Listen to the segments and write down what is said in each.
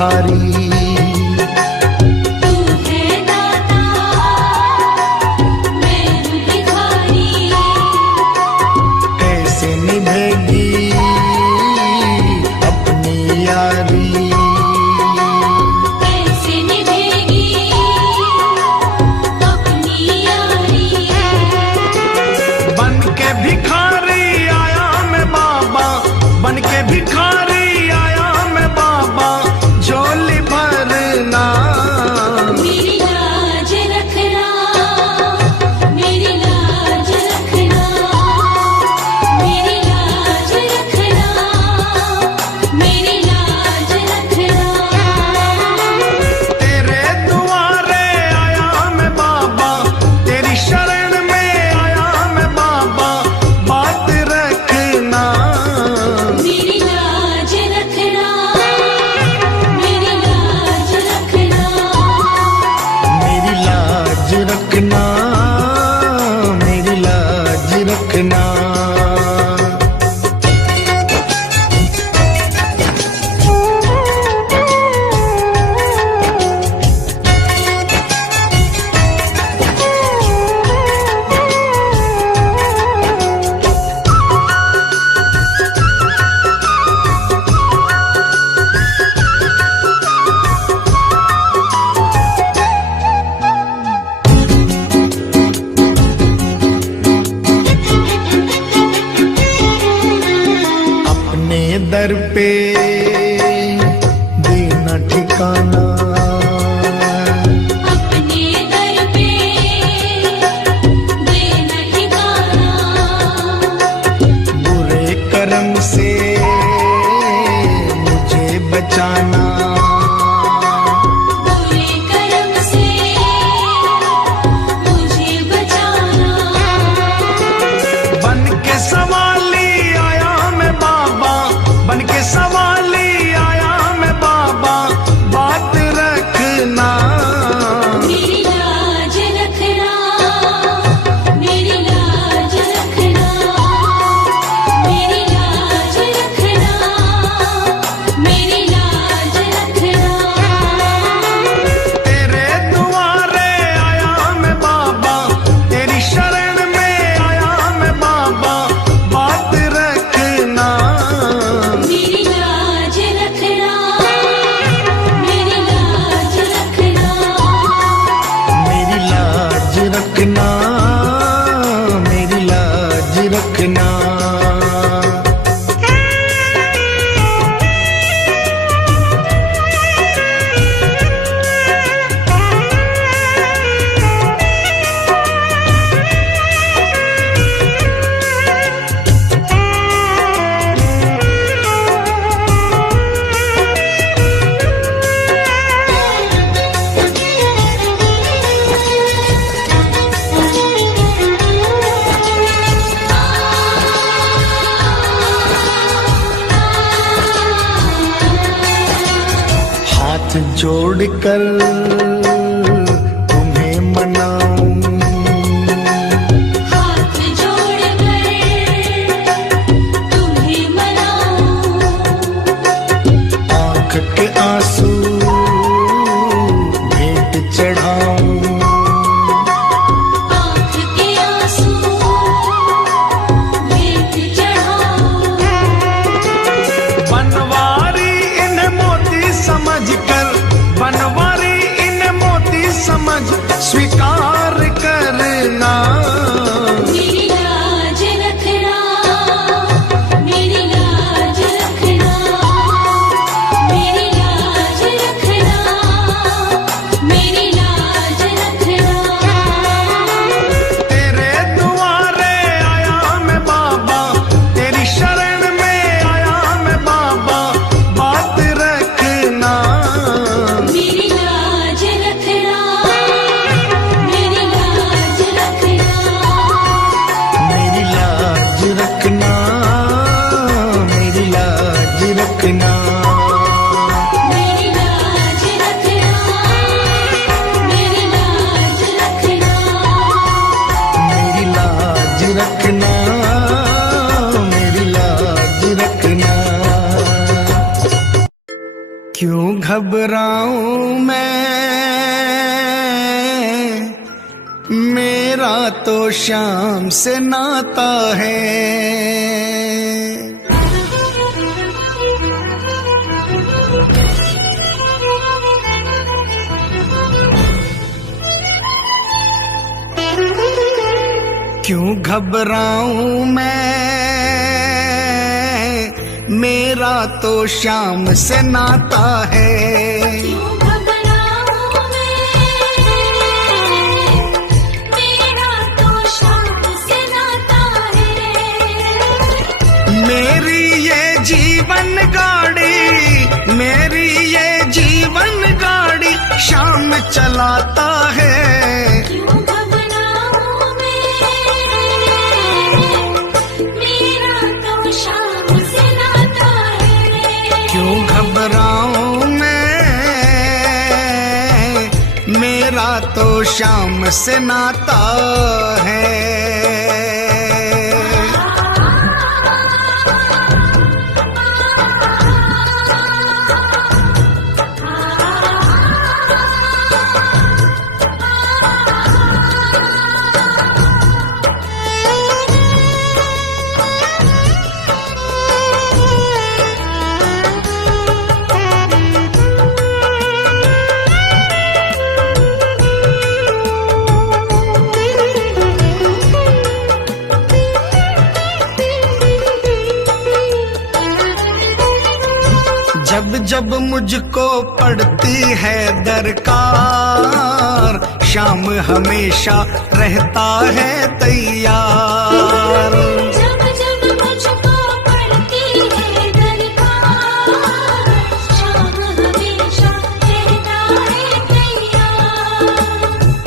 भिखारी। तू है दाता, मैं हूँ भिखारी। कैसे निभेगी अपनी यारी। कैसे निभेगी अपनी यारी। बन के भिखारी आया मैं बाबा, बन के भिखारी आया मैं बाबा, झोली भरना। मेरी लाज रखना, मेरी लाज रखना, मेरी लाज रखना, मेरी लाज रखना। तेरे दुआरे आया मैं बाबा, तेरी शरण में आया मैं बाबा, बात रखना। मेरी लाज रखना, मेरी लाज रखना, मेरी लाज रखना, मेरी लाज रखना। अपने दर पे देना ठिकाना। अपने दर पे देना ठिकाना। बुरे कर्म से मुझे बचाना। बुरे कर्म से मुझे बचाना। बन के सवाली आया मैं बाबा, बन के सवाली आया मैं बाबा, बात रखना। मेरी लाज रखना, मेरी लाज रखना, मेरी लाज रखना, मेरी लाज रखना। तेरे दुआरे आया मैं बाबा, तेरी शरण में आया मैं बाबा, बात रखना। मेरी लाज रखना, मेरी लाज रखना, मेरी लाज रखना, मेरी लाज रखना। हाथ जोड़कर तुम्हें मनाऊं। हाथ जोड़कर तुम्हें मनाऊं। आंख के आंसू भेंट चढ़ाऊं। आँख के आंसू भेंट चढ़ाऊं। बनवारी इन मोती समझ कर, बनवारी इन मोती समझ स्वीकार करना। मेरी लाज रखना, मेरी लाज रखना, मेरी लाज रखना, मेरी लाज रखना। तेरे दुआरे आया मैं बाबा, तेरी शरण में आया मैं बाबा, बात रखना। क्यों घबराऊं मैं, मेरा तो शाम से नाता है। क्यों घबराऊं मैं, मेरा तो शाम से नाता है। क्यों घबराऊं मैं, मेरा तो शाम से नाता है। मेरी ये जीवन गाड़ी, मेरी ये जीवन गाड़ी शाम चलाता है। क्यों घबराऊं मैं, मेरा तो शाम से नाता है। क्यों घबराऊं मैं, मेरा तो शाम से नाता है। जब जब मुझको पड़ती है दरकार, शाम हमेशा रहता है तैयार। जब जब मुझको पड़ती है दरकार, शाम हमेशा रहता है तैयार।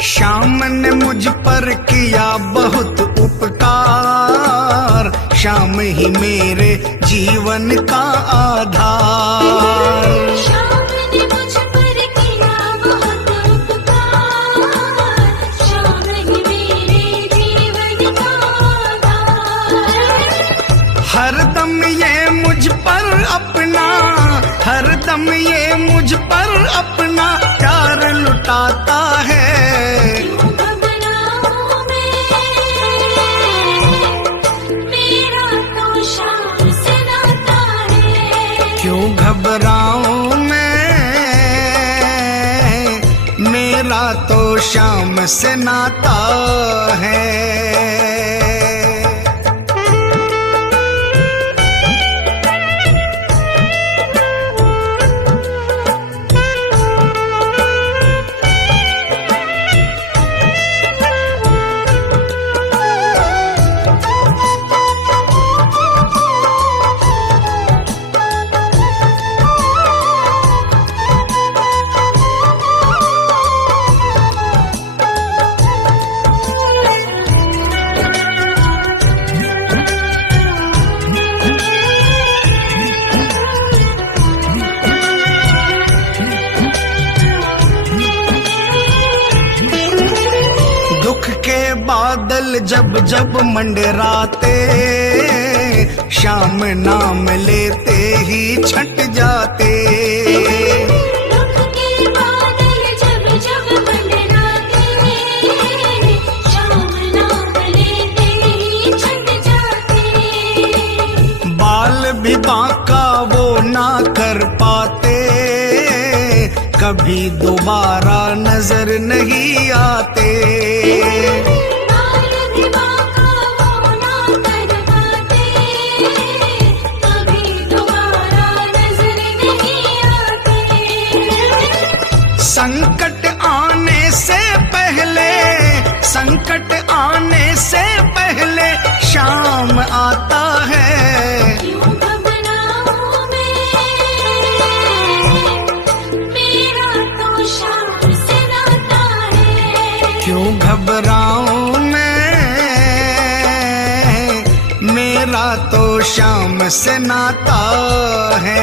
शाम ने मुझ पर किया बहुत उपकार, शाम ही मेरे जीवन का आधार। शाम ने मुझ पर किया बहुत उपकार, शाम ही मेरे जीवन का आधार। हरदम ये मुझ पर अपना, हरदम ये मुझ पर अपना प्यार लुटाता है। क्यों घबराऊं मैं, मेरा तो शाम से नाता है। क्यों घबराऊं मैं, मेरा तो शाम से नाता है। दुख के बादल जब जब मंडराते, शाम नाम लेते ही छट जाते। दुख के बादल जब जब मंडराते, शाम नाम लेते ही छट जाते। बाल भी बांका वो ना कर पाते, कभी दोबारा नजर नहीं आते। बाल भी बांका वो ना कर पाते, कभी दोबारा नजर नहीं आते। संकट आने से पहले, संकट आने से पहले शाम आता है। क्यों घबराऊं मैं, मेरा तो शाम से नाता है। क्यों घबराऊं मैं, मेरा तो शाम से नाता है।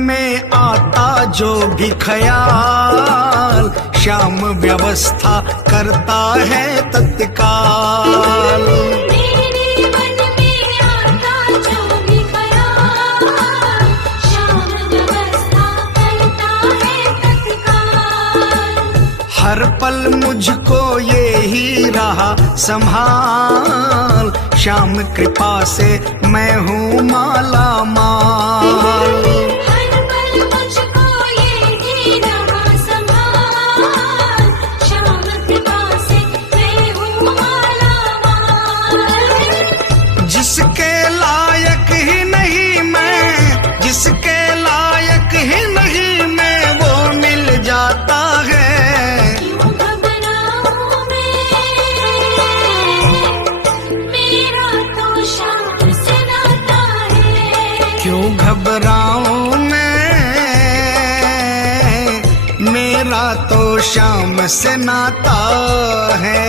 में आता जो भी ख्याल, श्याम व्यवस्था करता है तत्काल। मेरे मन में आता जो भी ख्याल, श्याम व्यवस्था करता है तत्काल। हर पल मुझको ये ही रहा संभाल, श्याम कृपा से मैं हूँ माला माल। हर पल मुझको ये ही रहा संभाल, श्याम कृपा से मैं हूँ माला माल। जिसके लायक ही नहीं मैं, जिसके लायक ही नहीं मैं, वो मिल जाता है। क्यों घबराऊं मैं, मेरा तो श्याम से नाता है। क्यों घबराऊं मैं, मेरा तो श्याम से नाता है।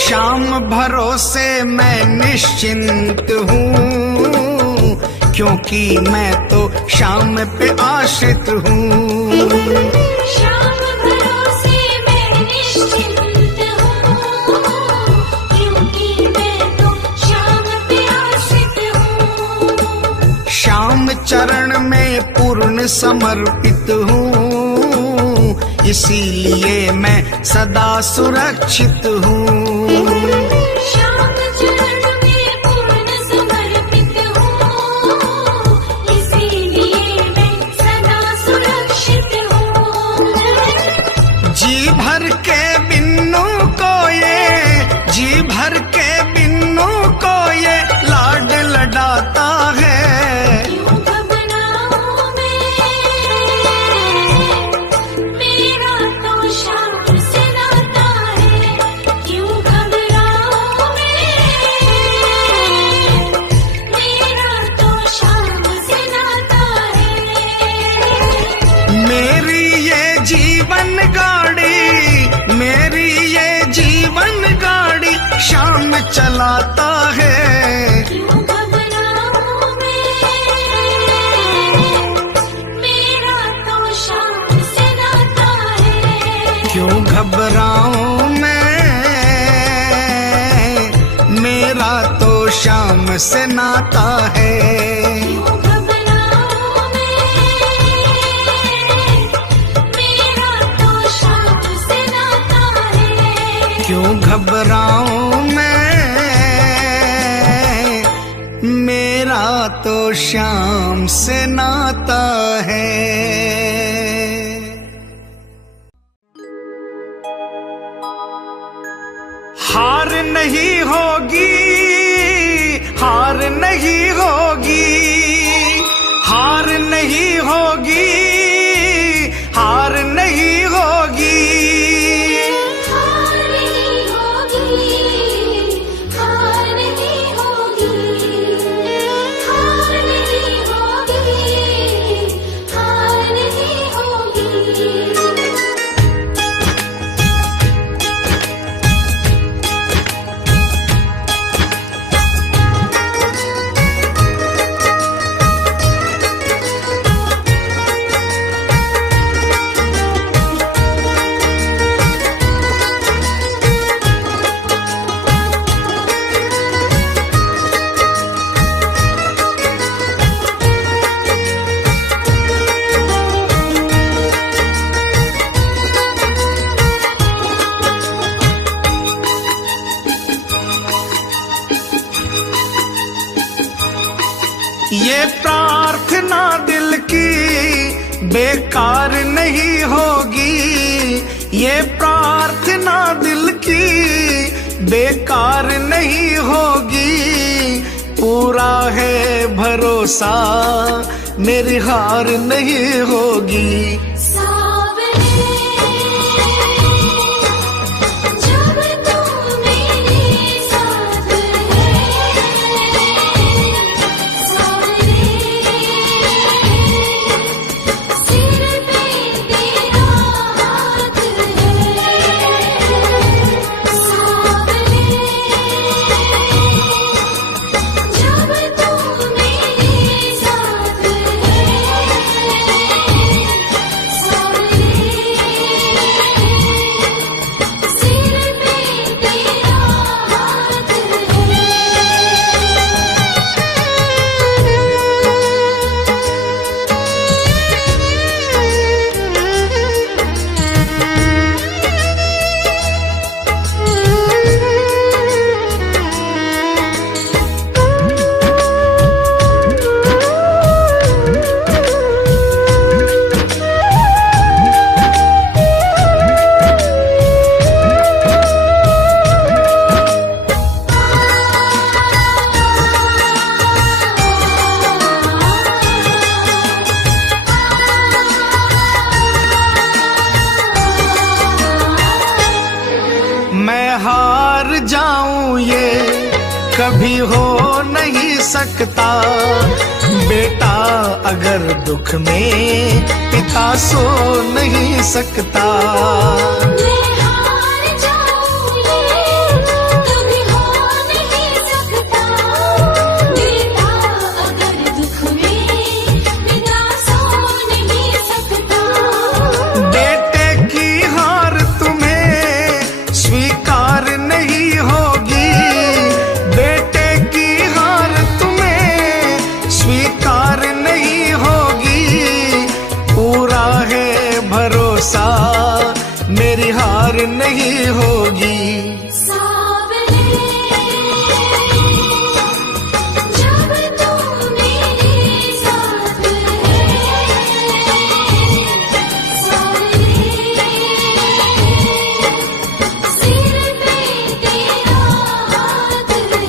श्याम भरोसे मैं निश्चिंत हूँ, क्योंकि मैं तो श्याम पे आश्रित हूँ। श्याम भरोसे मैं निश्चिंत हूँ, क्योंकि मैं तो श्याम पे आश्रित हूँ। श्याम चरण में पूर्ण समर्पित हूँ, इसीलिए मैं सदा सुरक्षित हूँ। श्याम चरण में पूर्ण समर्पित हूँ, इसीलिए मैं सदा सुरक्षित हूँ। जी भर के बिन्नू को ये, जी भर के बिन्नू को ये लाड लडाता है। क्यों घबराऊं मैं, मेरा तो श्याम से नाता है। क्यों घबराऊं मैं, मेरा तो श्याम से नाता है। मेरी ये जीवन गाड़ी, मेरी ये जीवन गाड़ी श्याम चलाता है। क्यों घबराऊं मैं, मेरा तो श्याम से नाता है। क्यों घबराऊं मैं, मेरा तो श्याम से नाता है। क्यों घबराऊं मैं, मेरा तो श्याम से नाता है। क्यों घबराऊं मैं, मेरा तो श्याम से नाता है। हार नहीं होगी, हार नहीं होगी, हार नहीं होगी, हार नहीं होगी। हार नहीं होगी, हार नहीं होगी, हार नहीं होगी, हार नहीं होगी। ये प्रार्थना दिल की बेकार नहीं होगी ये प्रार्थना दिल की, बेकार नहीं होगी, पूरा है भरोसा मेरी हार नहीं होगी। जब तू मेरे साथ है, सावरे सिर पे तेरा हाथ है, सावरे जब तू मेरे साथ है, सावरे सिर पे तेरा हाथ है। मैं हार जाऊं ये कभी हो नहीं सकता, बेटा अगर दुख में पिता सो नहीं सकता। मैं हार जाऊं ये कभी हो नहीं सकता, बेटा अगर दुख में पिता सो नहीं सकता। बेटे की हार तुम्हें स्वीकार नहीं होगी, बेटे की हार तुम्हें स्वीकार नहीं होगी, पूरा है भरोसा मेरी हार नहीं होगी। सावरे जब तू मेरे साथ है, सावरे सिर पे तेरा हाथ है।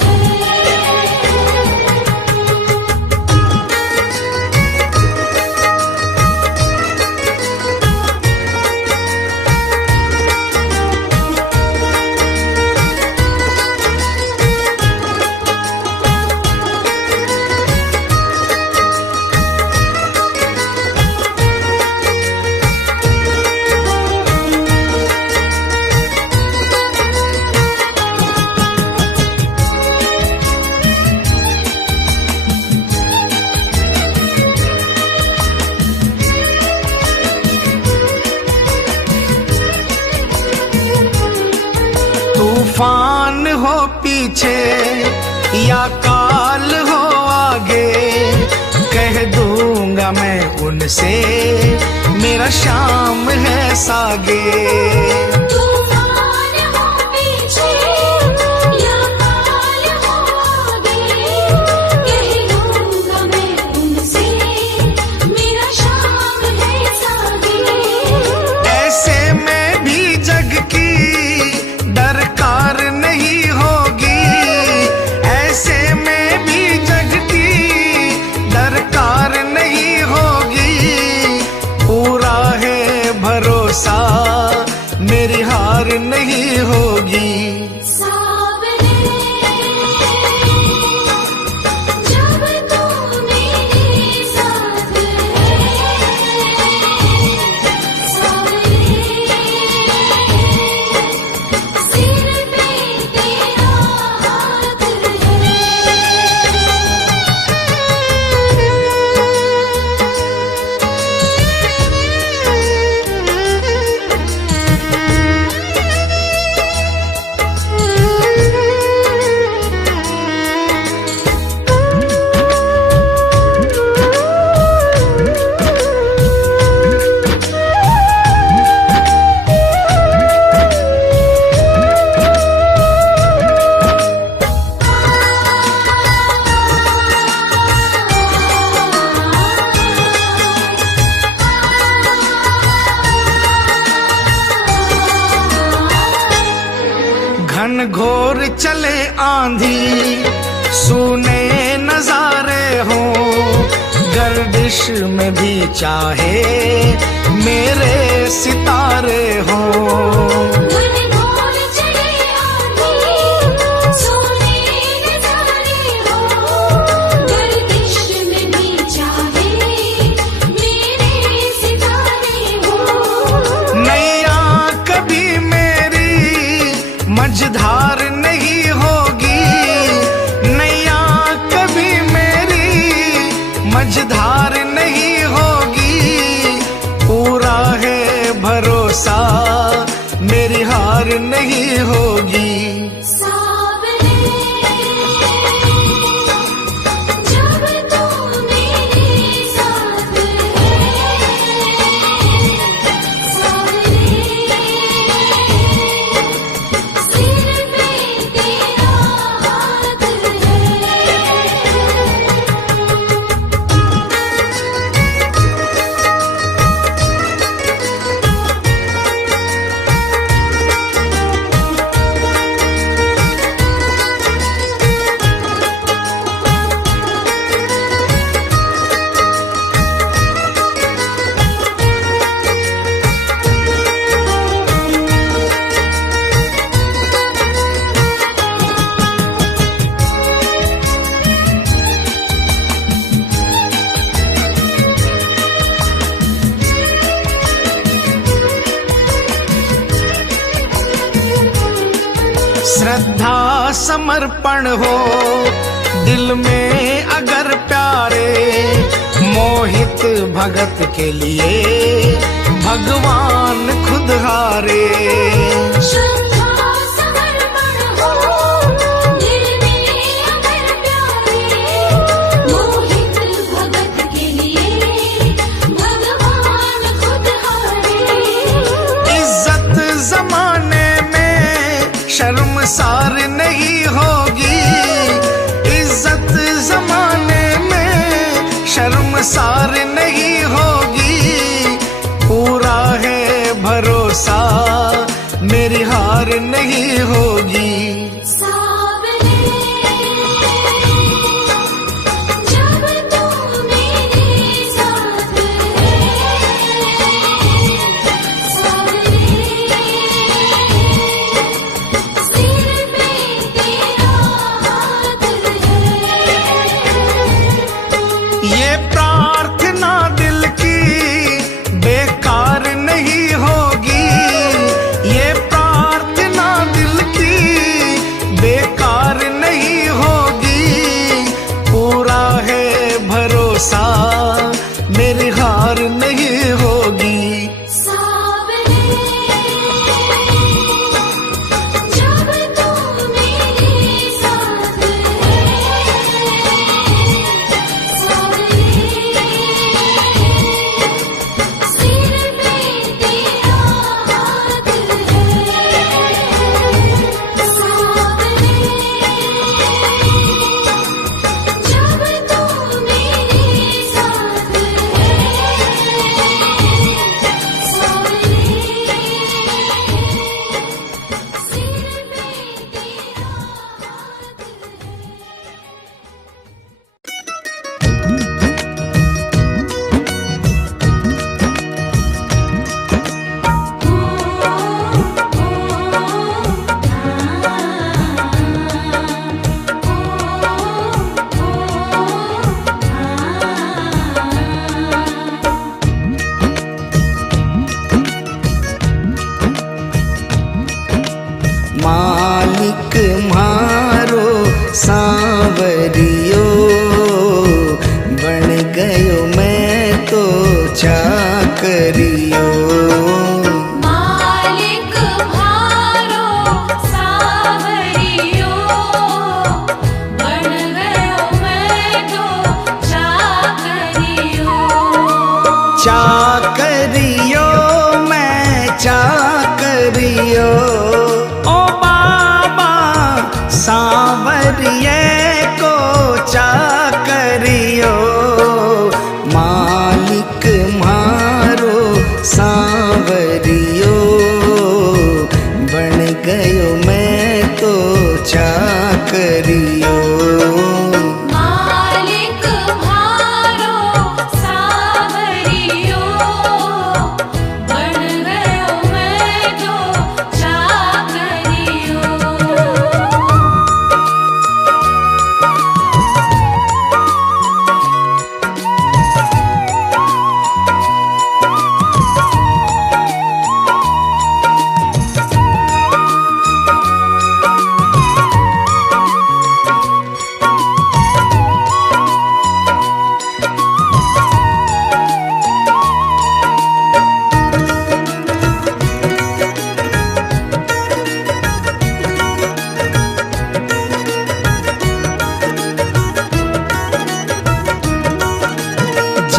तूफान हो पीछे या काल हो आगे, कह दूंगा मैं उनसे मेरा शाम है सागे। तूफान हो पीछे या काल हो आगे, कह दूंगा मैं उनसे मेरा शाम है सागे। ऐसे में भी जग की दरकार नहीं होगी, ऐसे में भी जग की दरकार नहीं होगी, पूरा है भरोसा मेरी हार चले आंधी, सुने नजारे हो, गर्दिश में भी चाहे मेरे सितारे हो। घनघोर चले आंधी, सोने नजारे हो, गर्दिश में भी चाहे मेरे सितारे हो। नैया कभी मेरी मझधार नहीं होगी, नैया कभी मेरी मझधार नहीं होगी, पूरा है भरोसा मेरी हार नहीं होगी। सावरे जब तू मेरे साथ है, सावरे सिर पे तेरा हाथ है। श्रद्धा समर्पण हो दिल में अगर प्यारे, मोहित भगत के लिए भगवान खुद हारे। श्रद्धा समर्पण हो दिल में अगर प्यारे, मोहित भगत के लिए भगवान खुद हारे। इज्जत जमाने में शर्मसार नहीं होगी, इज्जत जमाने में शर्मसार नहीं होगी, पूरा है भरोसा मेरी हार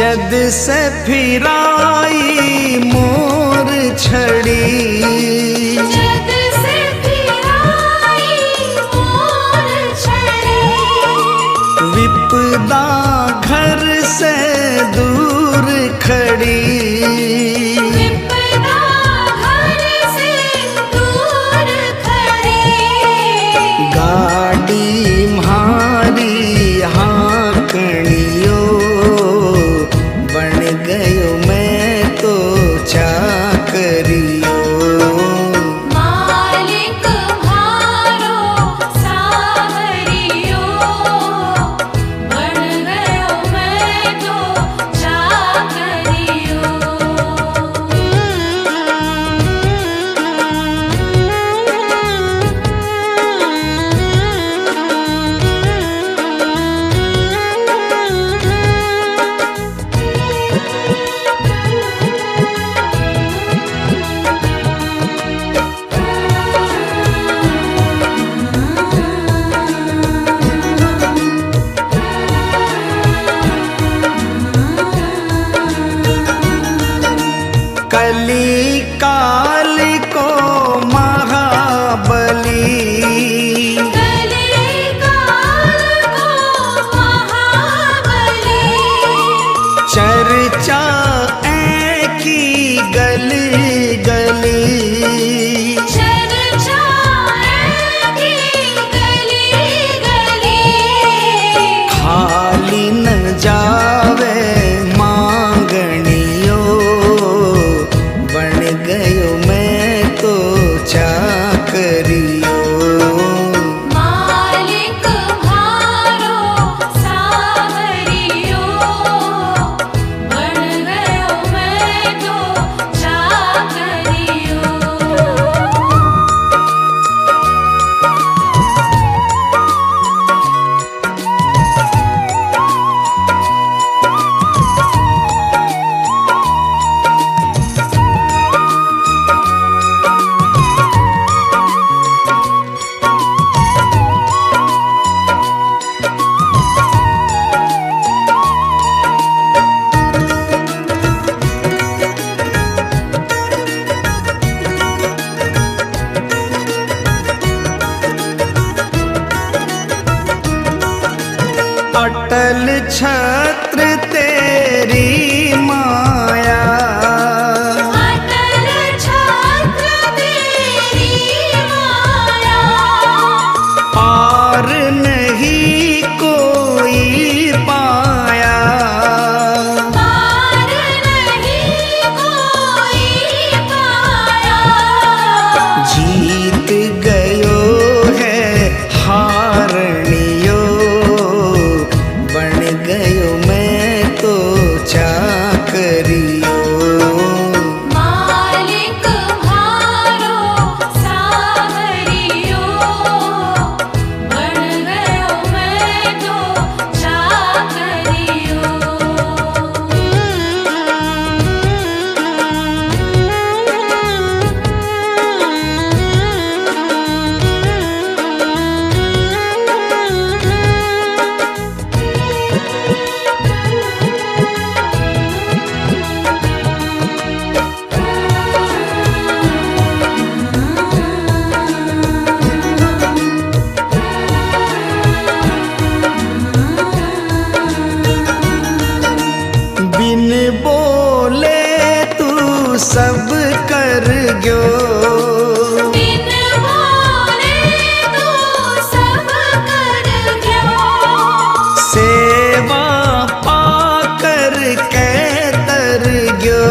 जद से फिराई मोर छड़ी, जद से फिराई मोर छड़ी, विपदा घर से दूर खड़ी, विपदा घर से दूर खड़ी, गाड़ी म्हारी हाँकणियो, बन गयो मैं तो चाकरियो। मालिक म्हारो सावरियो, बन गयो मैं तो चाकरियो। कली काल को महाबली, कली काल को महाबली, चर्चा ऐ की गली गली, चर्चा की गली गली, खाली न जावे मांगणियो, बन गयो मैं तो चाकरियो। मालिक म्हारो सावरियो, बन गयो मैं तो चाकरियो। अटल छत्र तेरी माया, अटल छत्र तेरी माया, पार नहीं कोई पाया, पार नहीं कोई पाया, जीत गयो है हारनियो, बन गयो मैं तो चाकरियो। मालिक म्हारो सावरियो, बन गयो मैं तो चाकरियो। बिन बोले तू सब कर गयो, बिन बोले तू सब कर गयो, सेवा पाकर के तर गयो,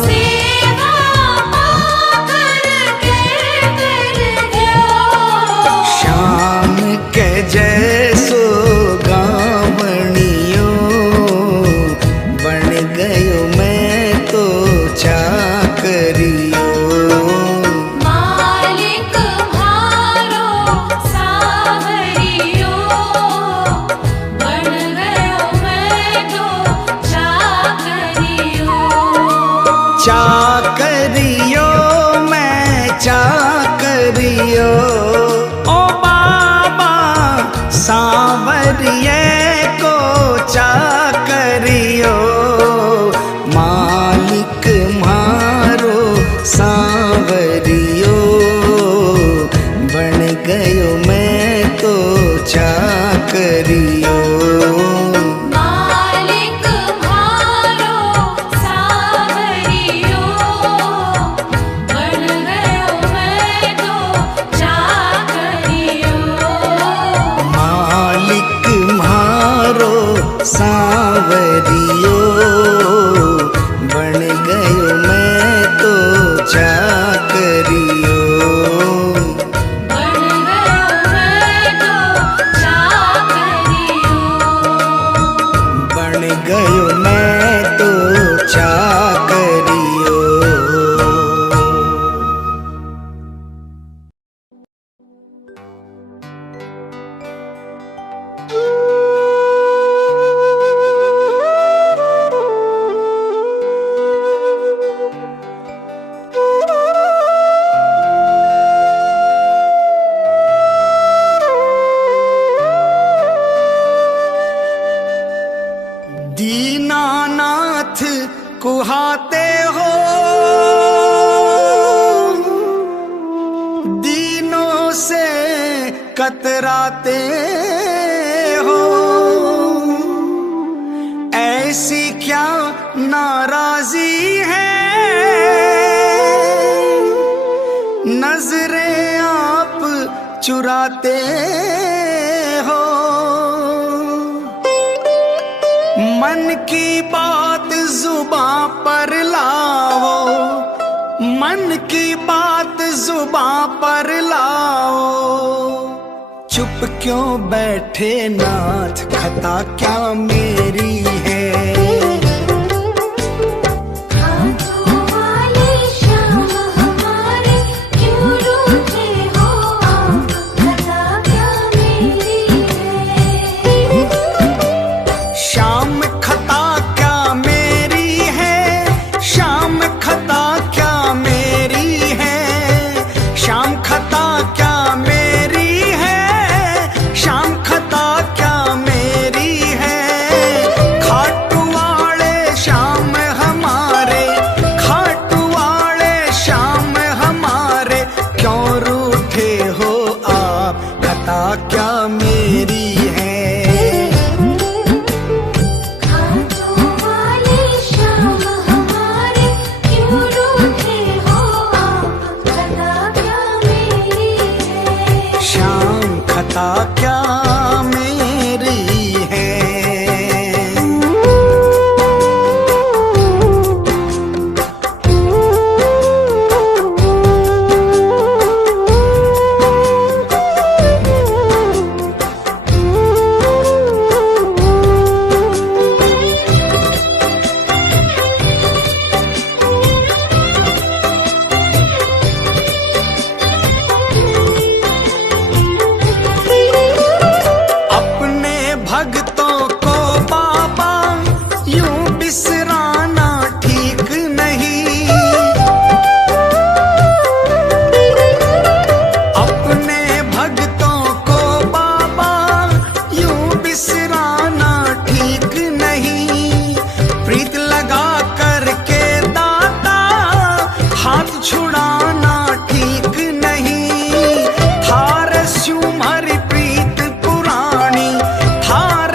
सेवा पाकर के कर गयो, शाम के जैसो गावणियो, बन गयो मैं तो चाकरियो। करियो। मालिक म्हारो सावरियो, बन गयो मैं तो चाकरियो। मालिक म्हारो सावरियो, बन गयो मैं तो चाकरियो। बन गयो मैं तो चाकरियो। बन गयो मैं तो चाकरियो। दीनानाथ कुहाते हो, दीनों से कतराते हो। ऐसी क्या नाराजी है, नजरें आप चुराते हो। मन की बात जुबां पर लाओ, मन की बात जुबां पर लाओ। चुप क्यों बैठे नाथ, खता क्या मेरी है। हाथों वाले श्याम हमारे क्यों रूठे हो आप, खता क्या मेरी है। शाम खता क्या मेरी है, शाम खता क्या मेरी है। शाम खता क्या मेरी है, शाम खता क्या मेरी है। खाटू वाले श्याम हमारे, खाटू वाले श्याम हमारे क्यों रूठे हो आप, खता क्या मेरी है। हाथों वाले श्याम हमारे क्यों रूठे हो आप, खता क्या मेरी है। शाम खता क्या मेरी है। अपने भक्तों को बाबा यूं बिसराना ठीक नहीं। अपने भक्तों को बाबा यूं बिसराना ठीक नहीं। प्रीत लगा करके दाता हाथ छुड़ाना ठीक नहीं। थार स्यूम हरि प्रीत पुरानी, थार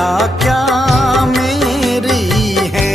खता क्या मेरी है।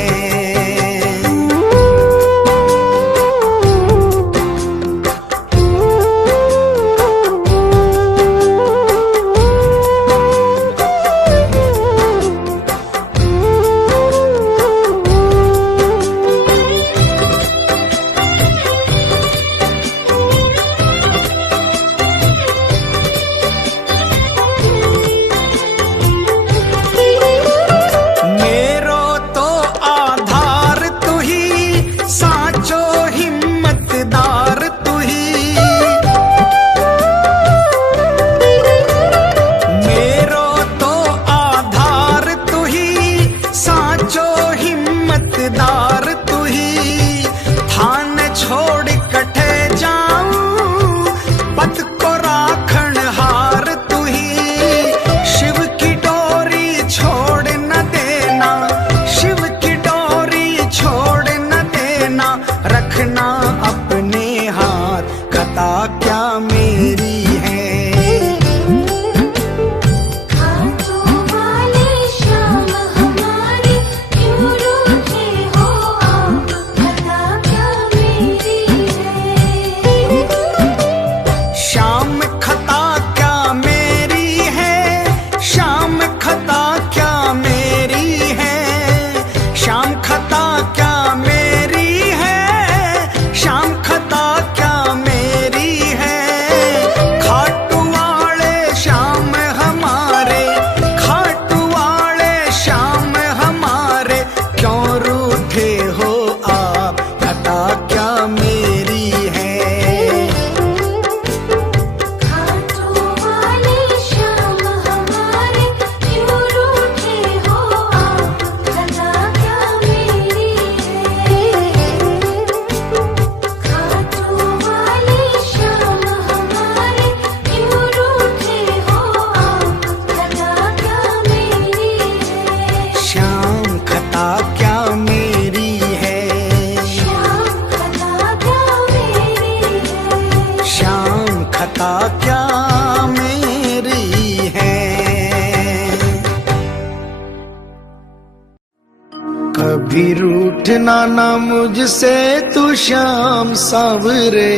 कभी रूठना ना मुझसे तू श्याम सावरे,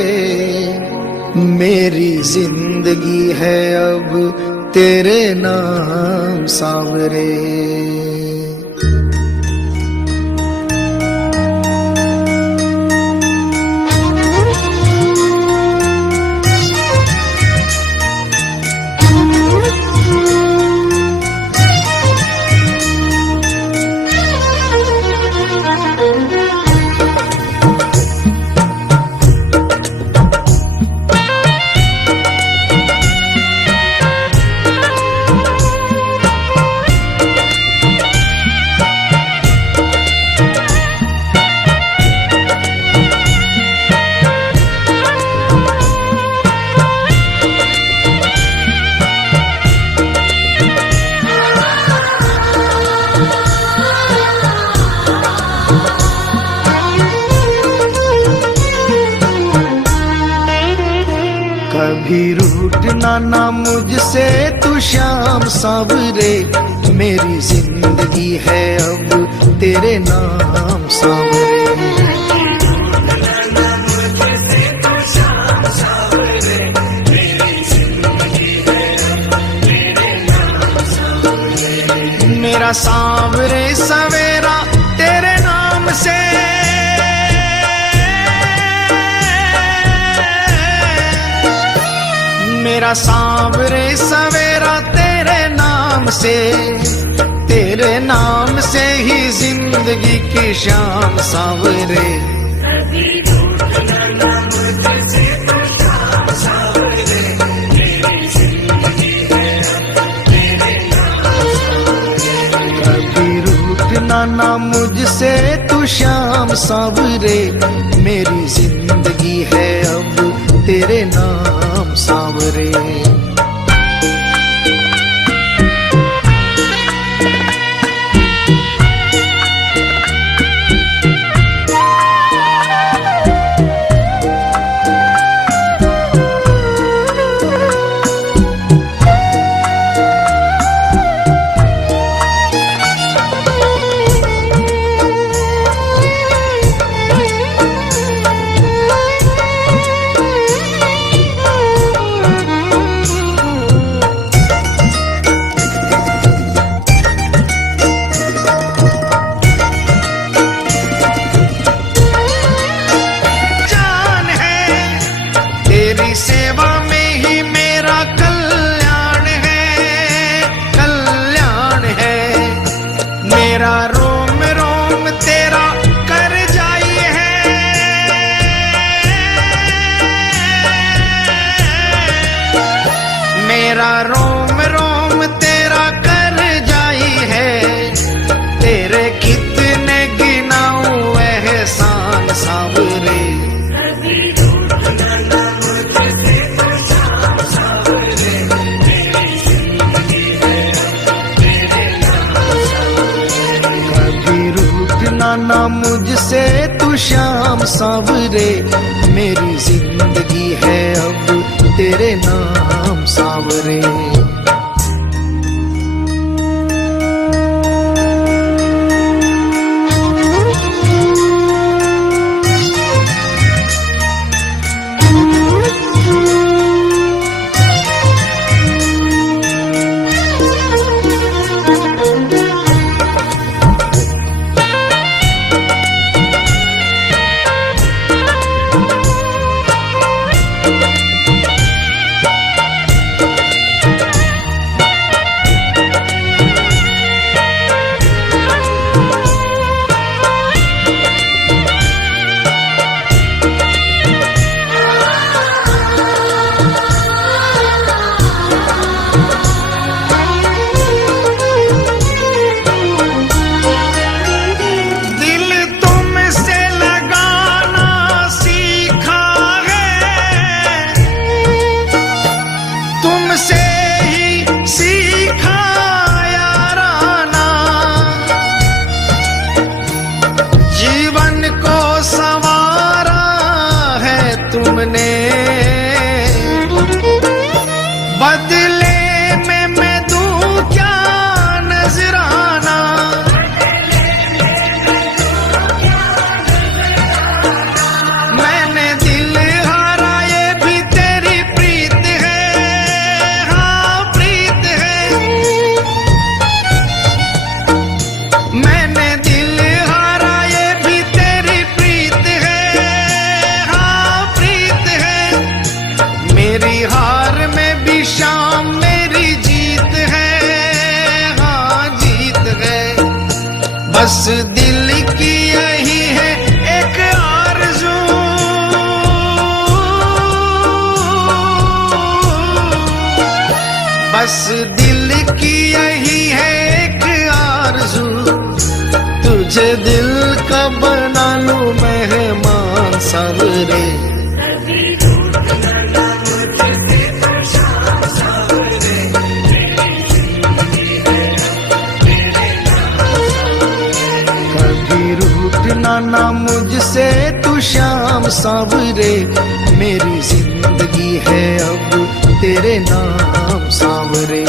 मेरी जिंदगी है अब तेरे नाम सावरे। कभी रूठना ना मुझसे तू श्याम सावरे, मेरी जिंदगी है अब तेरे नाम सावरे। मेरा सांवरे सवेरा तेरे नाम से, मेरा सांवरे सवेरा तेरे नाम से, तेरे नाम से ही जिंदगी की शाम सांवरे। कभी रूठना ना मुझसे तू श्याम सांवरे, मेरी जिंदगी है अब तेरे नाम सांवरे। मेरा रोम रोम तेरा कर जाई है, तेरे कितने गिनाऊं एहसान सांवरे। ना मुझसे तू शाम सांवरे, मेरी जिंदगी है अब तेरे नाम सांवरे। तुमने बदले में मैं दूं क्या नजराना, मैंने दिल हारा ये भी तेरी प्रीत है, हाँ प्रीत है। मैंने दिल हारा ये भी तेरी प्रीत है, मेरी हार में भी शाम मेरी जीत है, हाँ जीत है। बस दिल की यही है एक आरज़ू, बस दिल की यही है एक आरज़ू, तुझे दिल का बना लूं मेहमान सांवरे। ना मुझसे तू शाम सांवरे, मेरी जिंदगी है अब तेरे नाम सांवरे।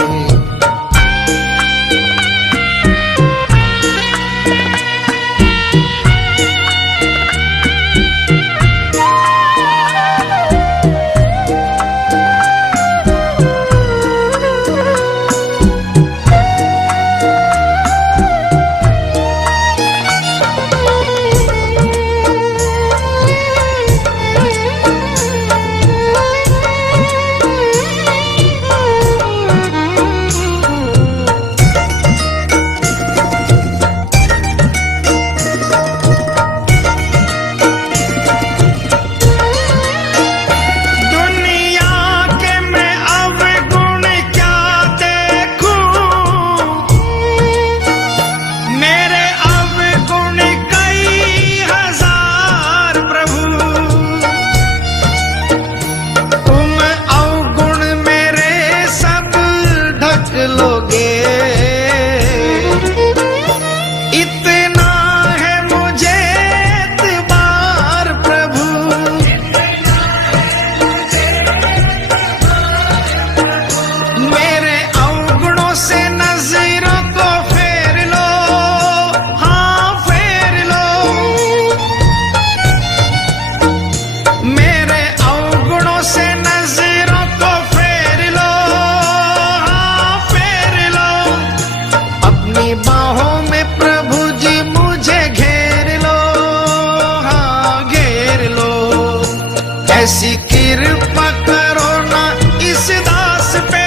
ऐसी कृपा करो ना इस दास पे,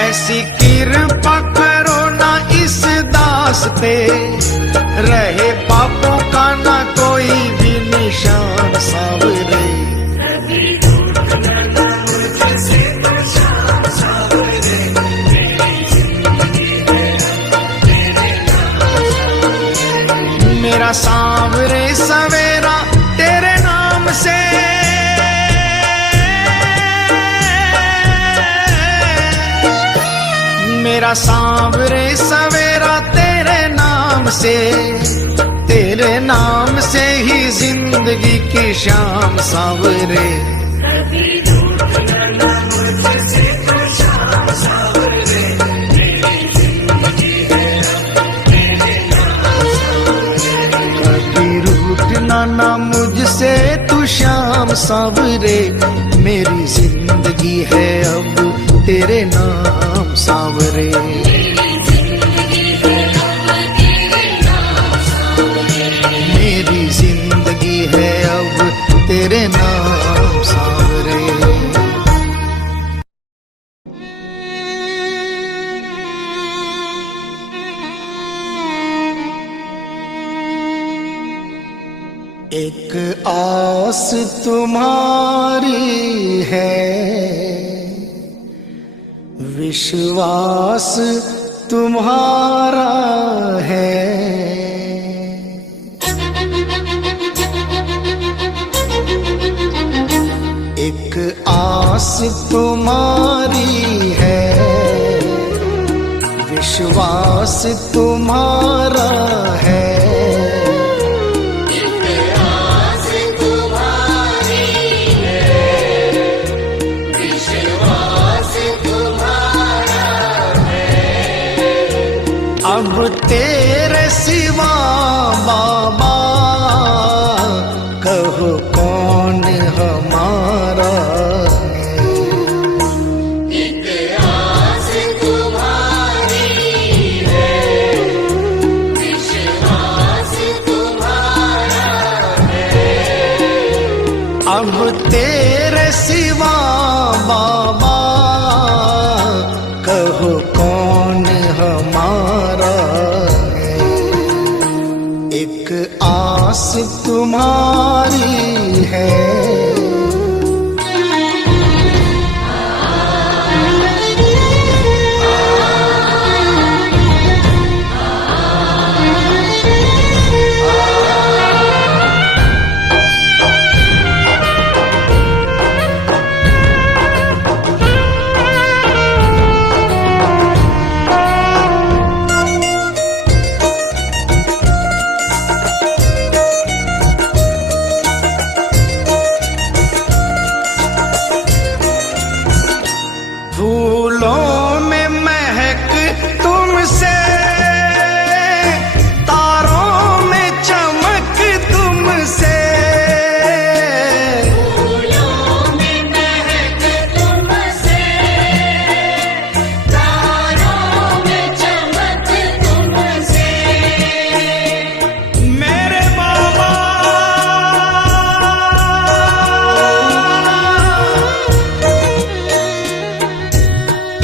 ऐसी कृपा करो ना इस दास पे, रहे पापों का ना कोई भी निशान सा मेरा सांवरे सवेरा तेरे नाम से ही जिंदगी की शाम सांवरे। कभी रूठना ना मुझसे तो शाम सांवरे, मेरी जिंदगी है अब तेरे नाम सांवरे। कभी रूठना ना मुझसे तू शाम सांवरे, मेरी जिंदगी है अब तेरे नाम सांवरे। मेरी जिंदगी है अब तेरे नाम सांवरे। एक आस तुम्हारी है, विश्वास तुम्हारा है। एक आस तुम्हारी है, विश्वास तुम्हारा है। अब तेरे सिवा बाबा कहो कौन हमारा है। एक आस तुम्हारी है, विश्वास तुम्हारा है। अब तेरे सिवा बाबा कहो कौन हमारा है। एक आस तुम्हारी है। फूलों में महक तुमसे, तारों में चमक तुमसे। फूलों में महक तुमसे, तारों में चमक तुमसे। मेरे बाबा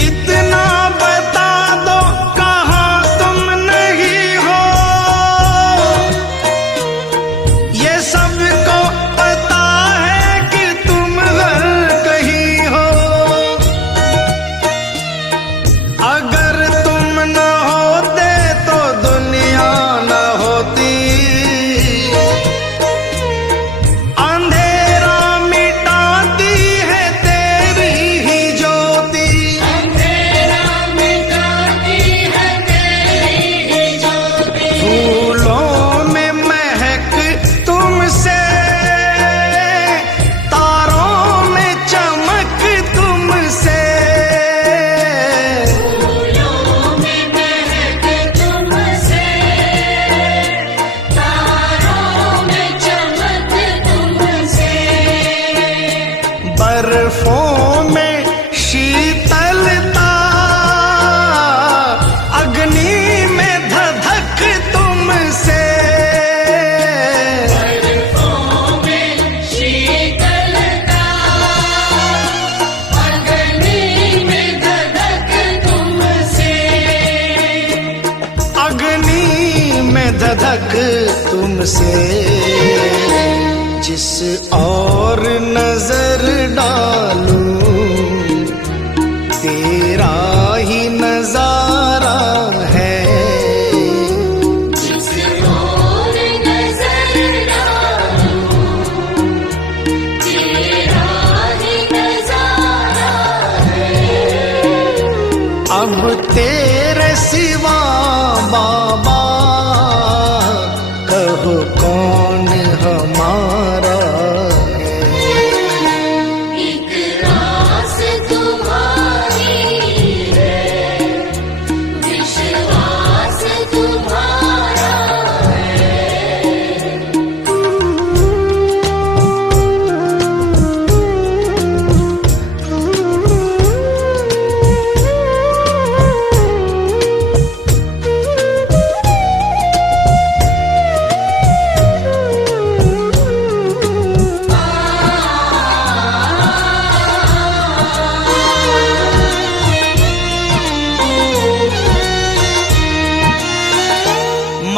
इतना बता दो कहाँ तुम नहीं हो, ये सबको पता है कि तुम हर कहीं हो। अगर तुम न होते तो दुनिया न होती, अंधेरा मिटाती है तेरी ही ज्योति। अंधेरा मिटाती है तेरी ही ज्योति। फूलों में महक तुमसे, तारों में चमक तुमसे। फूलों में महक तुमसे, तारों में चमक तुमसे। बर्फों में शीतलता, अग्नि में धधक तुमसे। बर्फों में शीतलता, अग्नि में धधक तुमसे। अग्नि में धधक तुमसे। जिस और नजर डालूं तेरा ही नजारा है। जिस ओर नजर डालूं, तेरा ही नजारा है। अब तेरे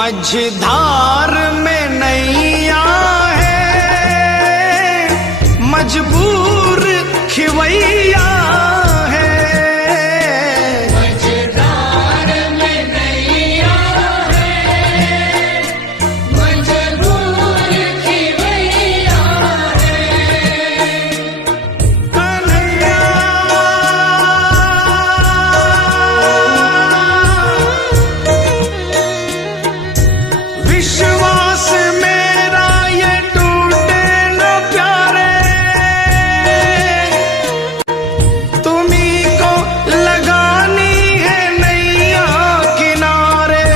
मझधार में नैया है, मजबूर खिवैया है। मझधार में नैया है, मजबूर खिवैया है। कन्हैया विश्वास मेरा ये टूटे न प्यारे, तुम्ही को लगानी है नैया किनारे।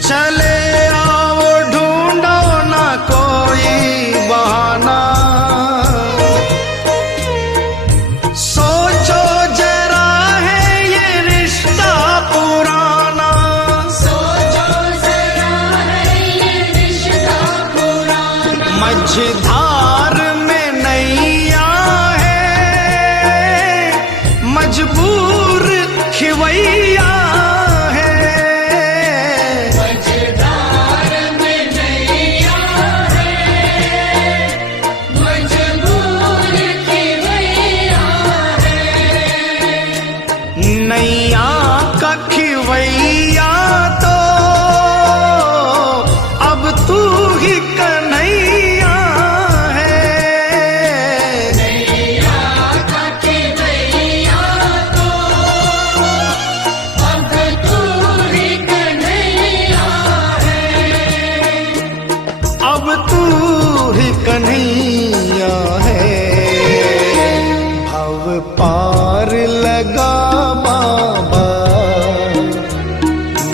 चले आओ ढूंढो ना कोई बहाना, सोचो जरा है ये रिश्ता पुराना। सोचो जरा है ये रिश्ता पुराना। मझधार में नैया है, मजबूर खिवैया है। मझधार में नैया है, मजबूर खिवैया है। नैया का खिवैया तो अब तू ही कन्हैया है। नैया का खिवैया तो अब तू ही कन्हैया है। अब तू ही कन्हैया है। भव पार लगा बाबा,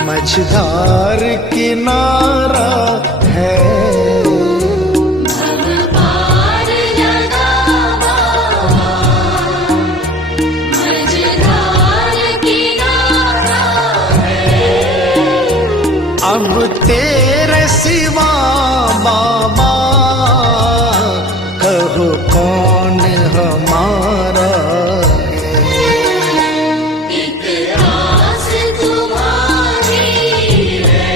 मझधार किनारा है। भव पार लगा बाबा, मझधार किनारा है। अब तेरे सिवा बाबा, कहो कौन हमारा है। एक आस तुम्हारी है,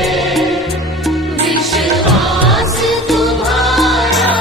विश्वास तुम्हारा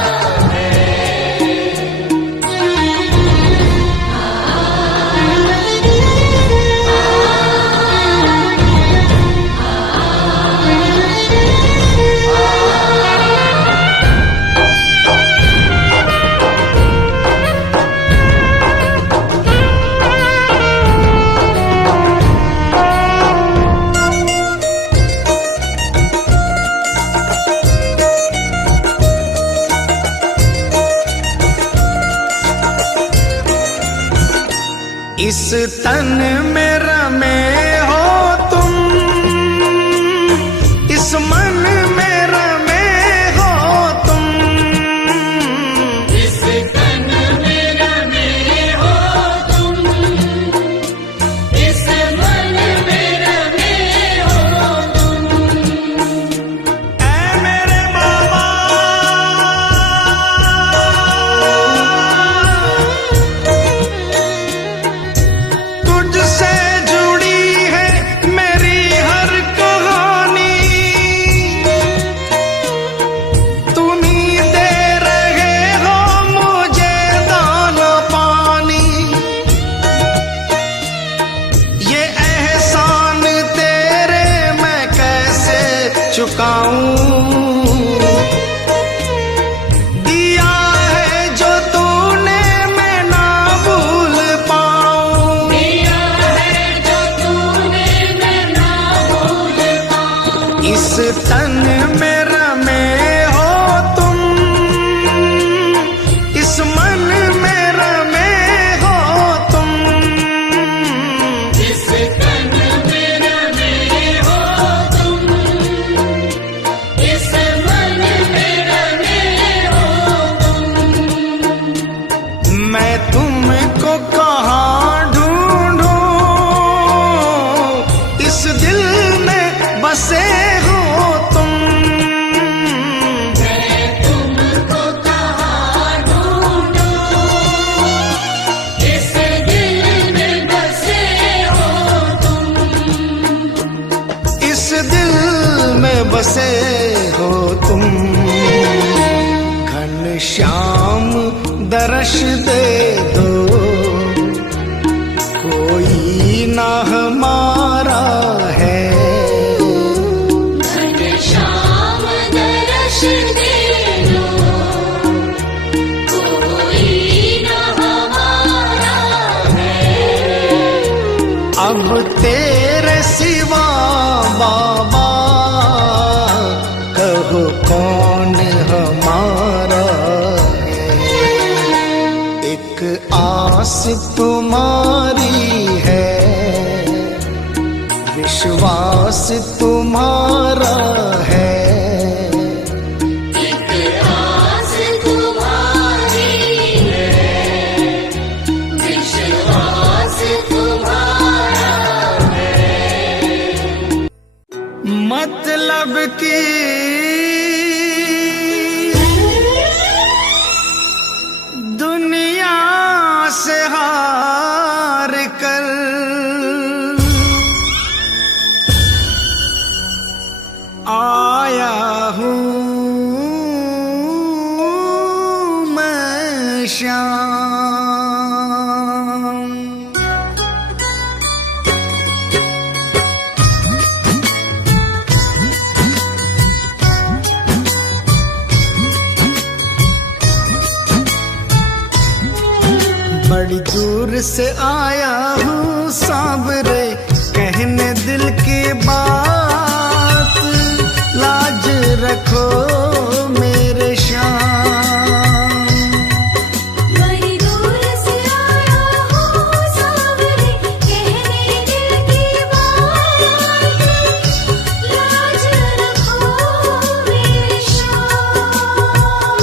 इस तन में रमे हो तुम, इस मन में रमे हो तुम। इस तन में रमे हो तुम, इस मन में रमे हो तुम। ऐ मेरे बाबा, तुझसे दर्श दे दो, कोई ना हमारा है। घनश्याम दर्श दे दो, कोई न हमारा है। अब तेरे सिवा बाबा कहो कौन हमारा है। एक आस तुम्हारी है, विश्वास तुम्हारा है। एक आस तुम्हारी है, विश्वास तुम्हारा है। मतलब की दुनिया से हार कर आया हूँ मैं श्याम। बड़ी दूर से आया हूँ सांवरे, कहने दिल की बात, लाज रखो मेरे श्याम। बड़ी दूर से आया हूँ सांवरे, कहने दिल की बात, लाज रखो मेरे श्याम।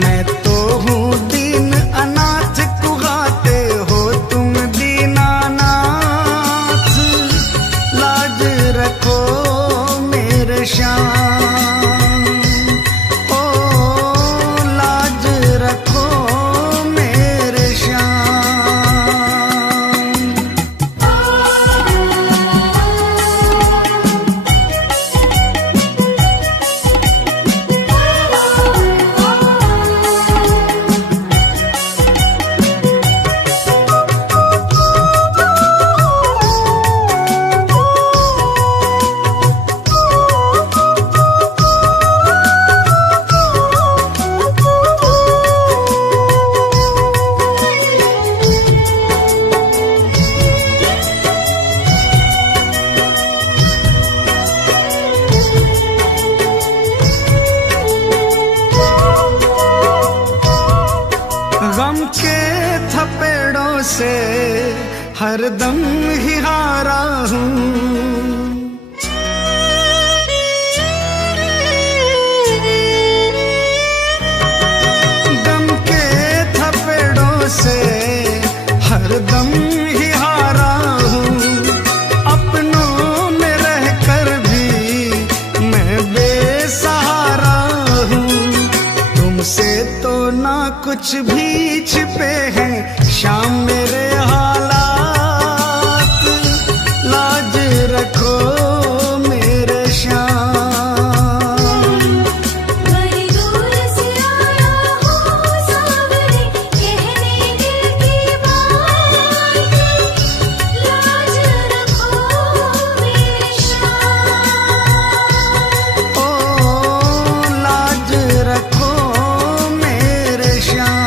मैं तो हूँ दीन अनाथ, कुहाते हो तुम दीनानाथ, लाज रखो मेरे श्याम। ओ लाज रखो मेरे श्याम। गम के थपेड़ों से हरदम ही हारा हूँ। गम के थपेड़ों से हरदम ही हारा हूँ। अपनों में रहकर भी मैं बेसहारा हूँ। तुमसे तो ना कुछ भी छिपे हैं शाम मेरे हालात, लाज रखो मेरे श्याम। बड़ी दूर से आया हूँ सांवरे, कहने दिल की बात, लाज रखो मेरे श्याम। ओ लाज रखो मेरे श्याम।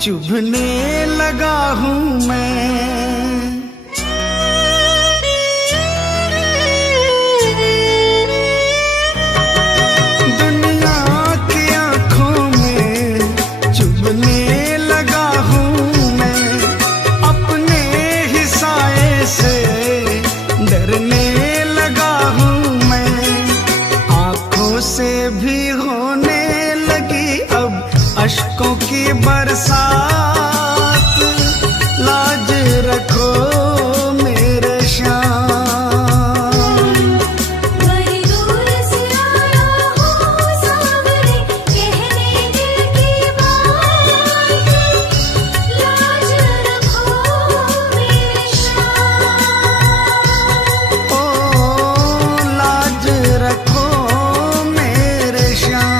चुभने लगा हूँ मैं। बरसात, लाज रखो मेरे श्याम। बड़ी दूर से आया हूँ सावरे, कहने दिल की बात, लाज रखो मेरे श्याम। ओ लाज रखो मेरे श्याम।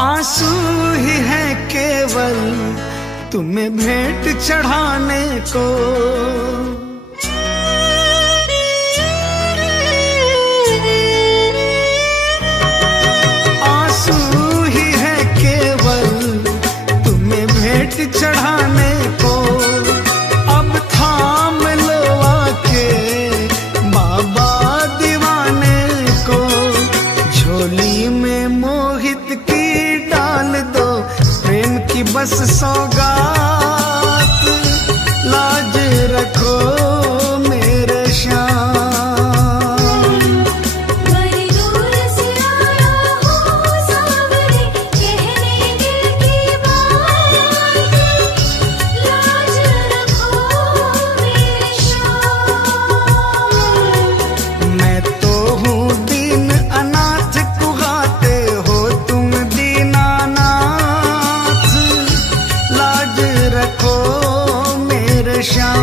आंसू ही है केवल तुम्हें भेंट चढ़ाने को, आंसू ही है केवल तुम्हें भेंट चढ़ाने को। अब थाम लो आके बाबा दीवाने को, झोली में मोहित की डाल दो प्रेम की बस सौगात, लाज रखो मेरे श्याम। बड़ी दूर से आया हूँ सावरे, कहने दिल की बात, लाज रखो मेरे श्याम। मैं तो हूँ दीन अनाथ, कुहाते हो तुम दीनानाथ, लाज रखो मेरे श्याम।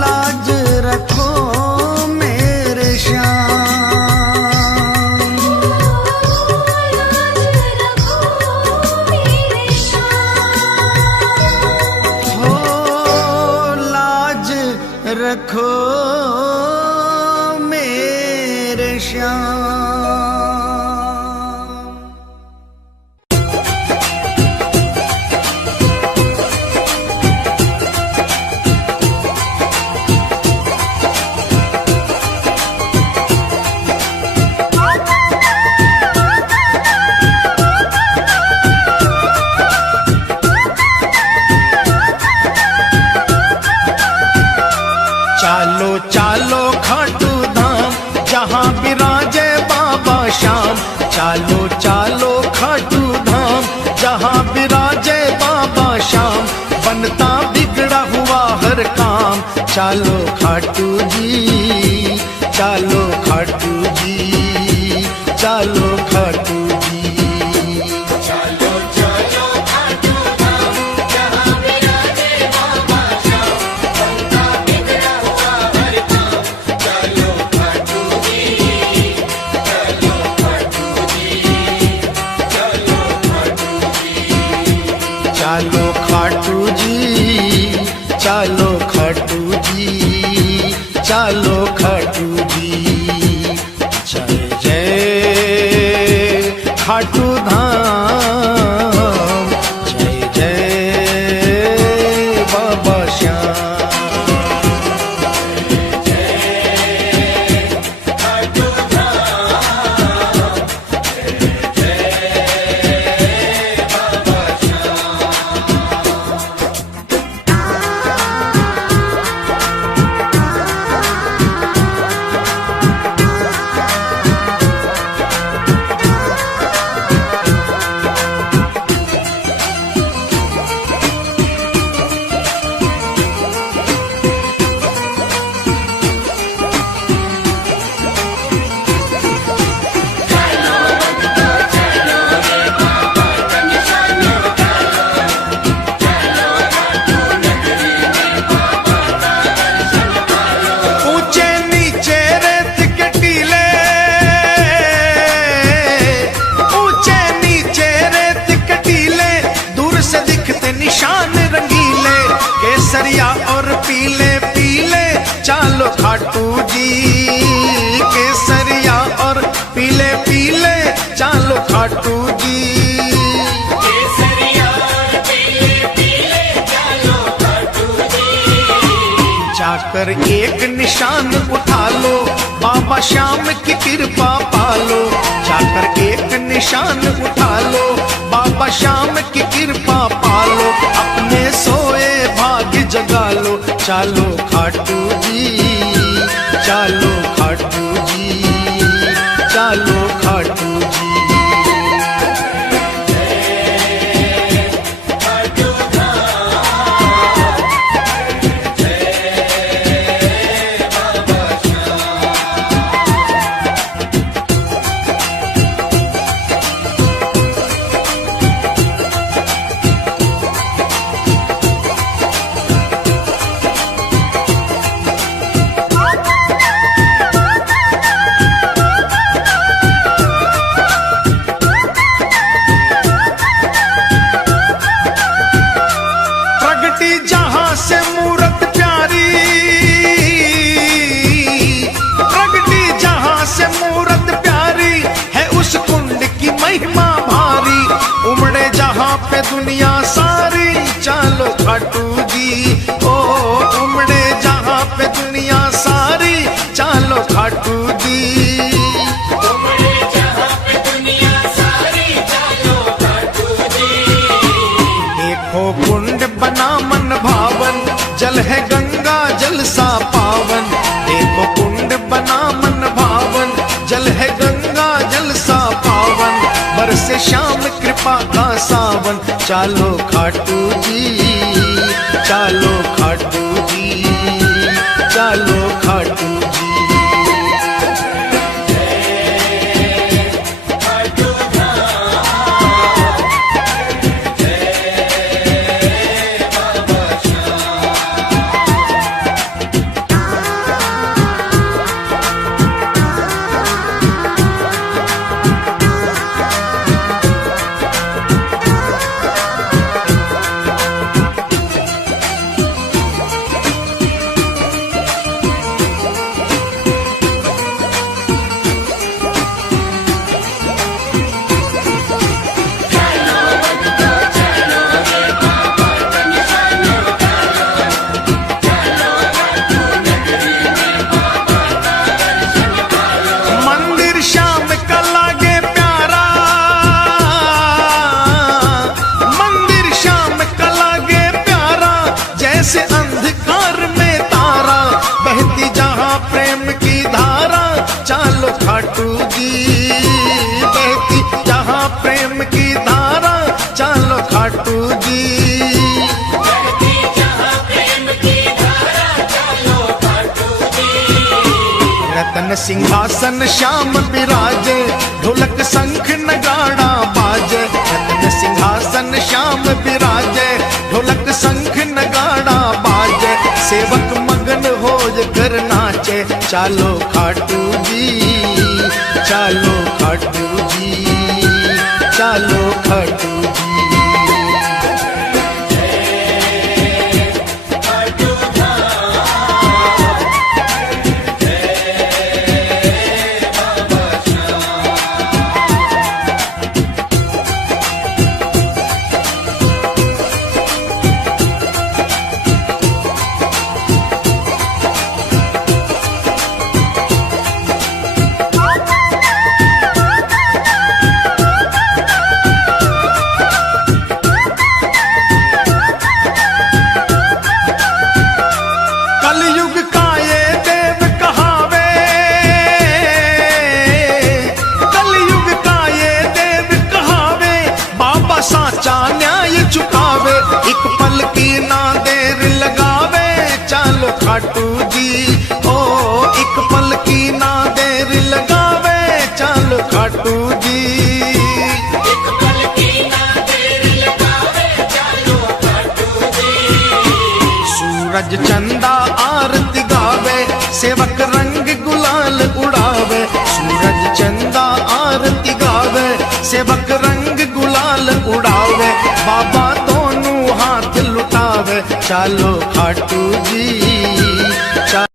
लाज रखो मेरे श्याम। ओ लाज रखो मेरे श्याम। चालो चालो खाटू धाम, जहाँ विराजे बाबा श्याम। चालो चालो खाटू धाम, जहाँ विराजे बाबा श्याम। बनता बिगड़ा हुआ हर काम, चालो खाटू जी, चालो खाटू जी, चालो खाटू जी। चालो खाटू जी, चालो खाटू जी, चालो खाटू जी। जय जय खाटू धाम, जय जय बाबा श्याम। निशान रंगीले, केसरिया और पीले पीले चालो खाटू जी। केसरिया और पीले पीले चालो खाटू जी। जाकर एक निशान उठा लो, बाबा श्याम की कृपा पालो। जाकर एक निशान उठा लो, बाबा श्याम की कृपा पालो। अपने सोए भाग्य जगा लो, चालो खाटू जी, चालो खाटू जी, चालो खाटू जी। दुनिया सारी चालो खाटू जी। ओ उमड़े जहां पे दुनिया सारी चालो खाटू जी। उमड़े जहां पे दुनिया सारी चालो खाटू जी। देखो कुंड बना मन भावन, जल है गंगा जल सा पावन। देखो कुंड बना मन भावन, जल है गंगा जल सा पावन। बरसे श्याम कृपा का सावन, चालो खाटू जी, चालो खाटू जी, चालो खाटू जी। जैसे अंधकार में तारा, बहती जहां प्रेम की धारा, चालो खाटू जी। बहती जहां प्रेम की धारा, चालो खाटू जी। बहती जहां प्रेम की धारा, चालो खाटू जी। रतन सिंहासन श्याम विराजे, ढोलक शंख नगाड़ा बाजे। रतन सिंहासन श्याम विराजे, ढोलक शंख नगाड़ा बाजे। सेवक मगन हो कर नाचे, चालो खाटू जी, चालो खाटू जी, चालो खाटू जी। साचा न्याय चुकावे, एक पल की ना देर लगावे, चालो खाटू जी। ओ एक पल की ना देर लगावे, चालो खाटू जी। एक पल की ना देर लगावे, चालो खाटू जी। सूरज चंदा आरती गावे, सेवक रंग गुलाल उड़ावे। सूरज चंदा आरती गावे, सेवक रंग गुलाल उड़ावे। बाबा दोनों हाथ चालो खाटू जी।